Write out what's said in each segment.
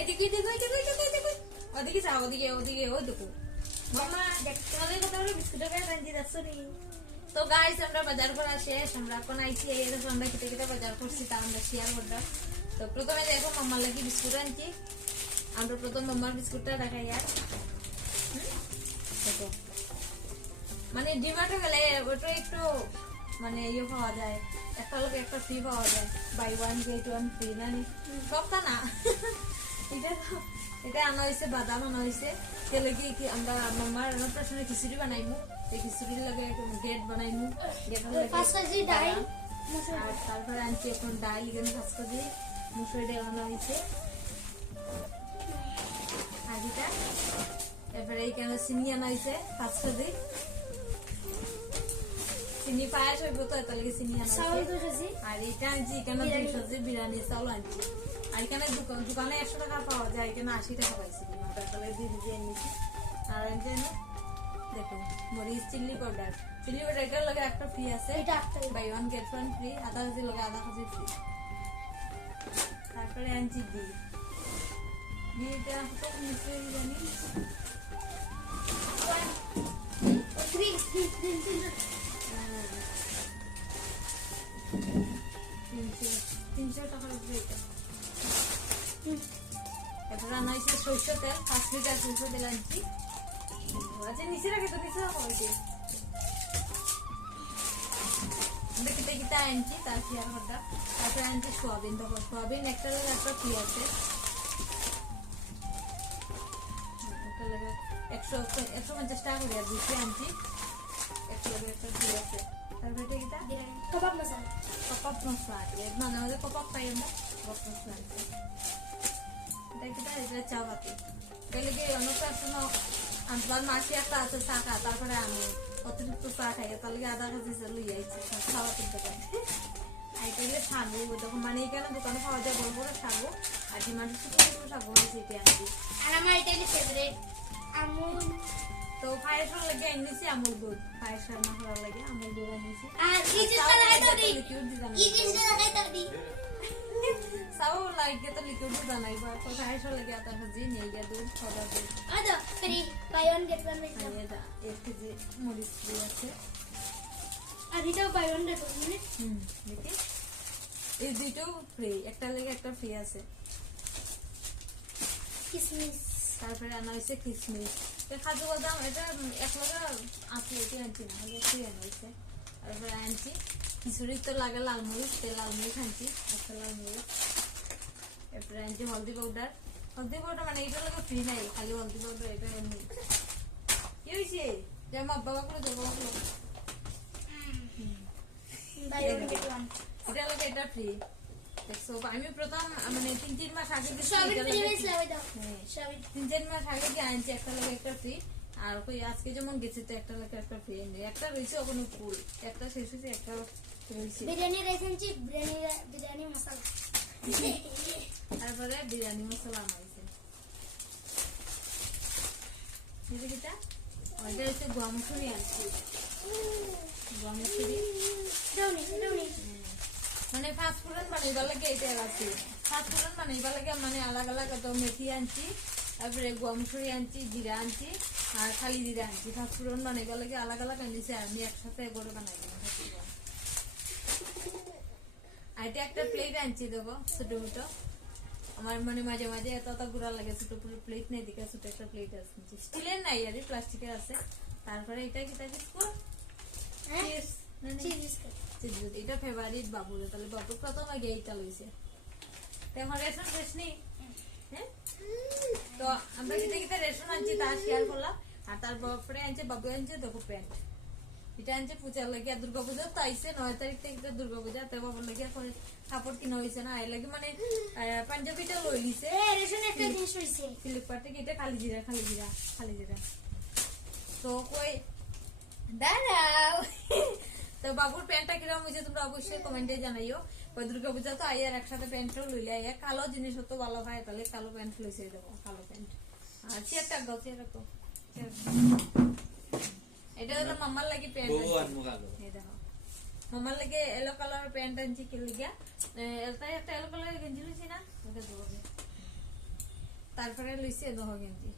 এদিকে দেখো ওদিকে যাও ওদিকে ওই দেখো মাম্মা তোমাদের কথা বলে বিস্কুটের প্যাকেট আনছি দেখছো নি তো গাইস আমরা বাজার করা শেষ আমরা এখন আইছি এরকম আমরা কেটে বাজার করছি তা আমরা শেয়ার করলাম তো প্রথমে দেখো মাম্মার লাগি বিস্কুট আনছি আমরা প্রথম মাম্মার বিস্কুটটা দেখাই আর দেখো মানে ডিমার্টে গেলে ওটা একটু মানে ইয়ে পাওয়া যায় একটা লোক একটা ফ্রি পাওয়া যায় buy one get one free না সবটা না এটা আনা হয়েছে বাদাম আনা হয়েছে কেলে কি আমরা মামার রান্নার সময় খিচুড়ি বানাইমু এই খিচুড়ির লাগে গেট বানাইমু আর তারপরে আনছি এখন ডাল এখানে 5 কেজি মুসুরি ডাল আনা হয়েছে আর এটা এবারে এইখানে চিনি আনা হয়েছে 5 কেজি চিনি পায়েস হইব তো এত লাগে চিনি আনা হয়েছে আর এটা আনছি এখানে 2 কেজি বিরিয়ানি চাউল আনছি আর এখানে দোকানে 100 টাকা পাওয়া যায় এখানে 80 টাকা পাইছি তাহলে দিয়ে নিয়েছি আর দেখো মরিচ চিলি পাউডার এটার লগে একটা ফ্রি আছে buy one get one free আধা কেজি লগে আধা কেজি ফ্রি তারপরে আনছি এটা তো মিশিয়ে জানি 300 টাকার উপরে এটা এবার আনা হয়েছে সরষের তেল 5 লিটার সরষের তেল আনছি আচ্ছা নিচে রাখে তো নিচে রাখো আমরা কিতা আনছি তার শেয়ার করটা তারপরে আনছি সোয়াবিন দেখো সোয়াবিন একটা ফ্রি আছে 150 টাকা করে আর দুটো আনছি একটা ফ্রি আছে তারপরে কিতা কাবাব মশলা এর মানে আমাদের কাবাব পাই আমরা কাবাব মশলা আছে এটা চাপাতি গেলে গিয়ে অনেক আমার মাসি একটা আছে শাখা তারপরে আমি অতিরিক্ত চা খাই তার লাগে আধা কেজি লই আইছি খাওয়া কিনতে পারি আইটাইলে শাগু তখন মানে এখানে দোকানে পাওয়া যায় বড় বড় শাগু আর ডিমান্ড ছোট শাগু হয়েছে এটা আনছি আর আমার এটাই ফেভারিট আমুল তো পায়েসের লাগে আনিছি আমুল দুধ পায়েস রান্না করার লাগে আমুল দুধ আনিছি আর এই জিনিসটা লাগাইতা দি এই জিনিসটা লাগাইতা দি সাও লাগে তো লিকুইড দুধ আনাইবা তো পায়েসের লাগে আটা ভাজি নেই গিয়া দুধ সাদা দুধ আদা free buy one get one মিল এটা 1 কেজি মরিচ ফ্রি আছে আর এটাও বাই ওয়ান গেট ওয়ান মিল দেখি এই দুটো ফ্রি একটা লাগে একটা ফ্রি আছে কিসমিস তারপরে আনা হয়েছে কিসমিস খাজু বাদাম এটা এক লগে আছে এটা আনছি না হলে ফ্রি আনা হয়েছে তারপরে আনছি খিচুড়ি তো লাগে লাল মরিচ আনছি একটা লাল মরিচ এরপরে আনছি হলদি পাউডার মানে এটা লাগে ফ্রি নাই খালি হলদি পাউডার এটা এমনি কি হয়েছে যে আমার বাবা করে দেবো এটা লাগে এটা ফ্রি দেখছো আমি প্রথম মানে 3 মাস আগে 3 মাস আগে কি আনছি একটা লাগে একটা ফ্রি আর কই আজকে যেমন গেছে তো একটা লাগে একটা ফ্রি নেই একটা রইছে ওখানে ফুল একটা শেষ হইছে একটা রইছে বিরিয়ানি রেসিপি বিরিয়ানি মশলা তারপরে বিরিয়ানি মশলা আনাইছে এটা ওইটা হচ্ছে গোয়ামসুরি আনছি গোয়ামসুরি দাউনি মানে ফাস্ট ফুডন বানাইবার লাগে এটা আছে ফাস্ট ফুডন বানাইবার লাগে মানে আলাদা তো মেথি আনছি তারপরে গোয়ামসুরি আনছি জিরা আনছি আর খালি জিরা আনছি ফাস্ট ফুডন বানাইবার লাগে আলাদা আনছি আমি একসাথে করে বানাই আর এটা একটা প্লেট আনছি দেবো ছোট ছোট আমার মানে মাঝে মাঝে এত গুড়া লাগে ছোট প্লেট নেই দিকে ছোট একটা প্লেট আছে স্টিলের নাই আর প্লাস্টিকের আছে তারপরে এটা কি এটা ফেভারিট বাবুর তাহলে বাবুর প্রথম আগে এইটা লইছে তেমন রেশন শেষ নেই হ্যাঁ তো আমরা কিতা রেশন আনছি তা শেয়ার করলাম আর তারপরে আনছে বাবু আনছে দেখো প্যান্ট এটা আনছে পূজার লাগে দুর্গা পূজা তো আইসে 9 তারিখ থেকে দুর্গা পূজা তো বাবার লাগে কাপড় কিনা হয়েছে না এই লাগে মানে পাঞ্জাবিটা লই লিছে রেশন একটা জিনিস হইছে ফ্লিপকার্টে কি এটা খালি জিরা তো কই দাঁড়াও তো বাবুর প্যান্টটা কিরকম হয়েছে তোমরা অবশ্যই কমেন্টে জানাইও ওই দুর্গা পূজা তো আইয়ার একসাথে প্যান্টও লইলে আইয়া কালো জিনিস হতো ভালো হয় তাহলে কালো প্যান্ট লইছে দেবো কালো প্যান্ট আর চেয়ারটা দাও চেয়ার তো এটা হলো মামার লাগি প্যান্ট দেখো মামার লাগে এলো কালার প্যান্ট আনছি কি লিগা একটা এলো কালার গেঞ্জি লইছি না ওটা দেবো তারপরে লইছে দহ গেঞ্জি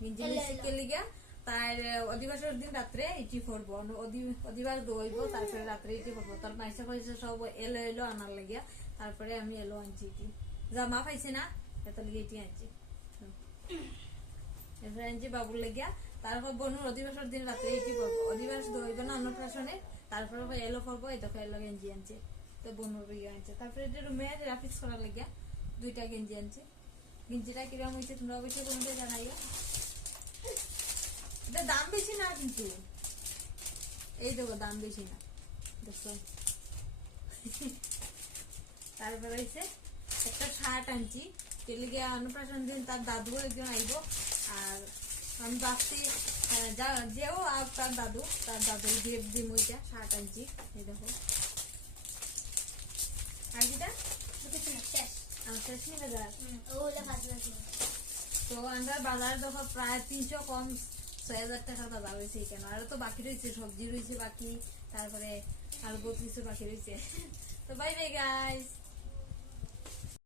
গেঞ্জি লইছে কে লিগা তার অধিবাসের দিন রাত্রে ইটি করবো অধিবাস দইব তারপরে রাত্রে ইটি করবো তার মাইসা কইছে সব এলো এলো আনার লাগিয়া তারপরে আমি এলো আনছি ইটি জামা পাইছে না এত লিগে ইটি আনছি এরপরে আনছি বাবুর লাগিয়া তারপর বনুর অধিবাসের দিন রাত্রে ইটি করবো অধিবাস দইব না অন্নপ্রাশনে তারপরে এলো করবো এই দেখো এলো গেঞ্জি আনছে তো বনুর ইয়ে আনছে তারপরে এটা রুমে রাফিক্স করার লাগিয়া 2টা গেঞ্জি আনছে গেঞ্জিটা কিরকম হয়েছে তোমরা অবশ্যই কমেন্টে জানাইও এটা দাম বেশি না কিন্তু এই দেখো দাম বেশি না দেখো তারপরে হয়েছে একটা শার্ট আনছি তেলিগে অন্নপ্রাশন দিন তার দাদু একজন আইব আর আমি ভাবছি যেও আর তার দাদু দিয়ে দিম ওইটা শার্ট আনছি এই দেখো আর যেটা আমার শেষ নিয়ে বাজার তো আমরা বাজার দেখো প্রায় 300 কম 6000 টাকার বাজার হয়েছে কেন আর তো বাকি রয়েছে সবজি রয়েছে বাকি তারপরে আর বহুত কিছু বাকি রয়েছে তো বাই বাই গাইস